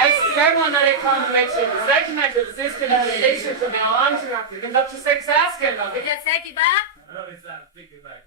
Exterminare convection, segment of system and relation to the interrupted and up to 6 asking of it. Just take it back. No, it's that. Take it back.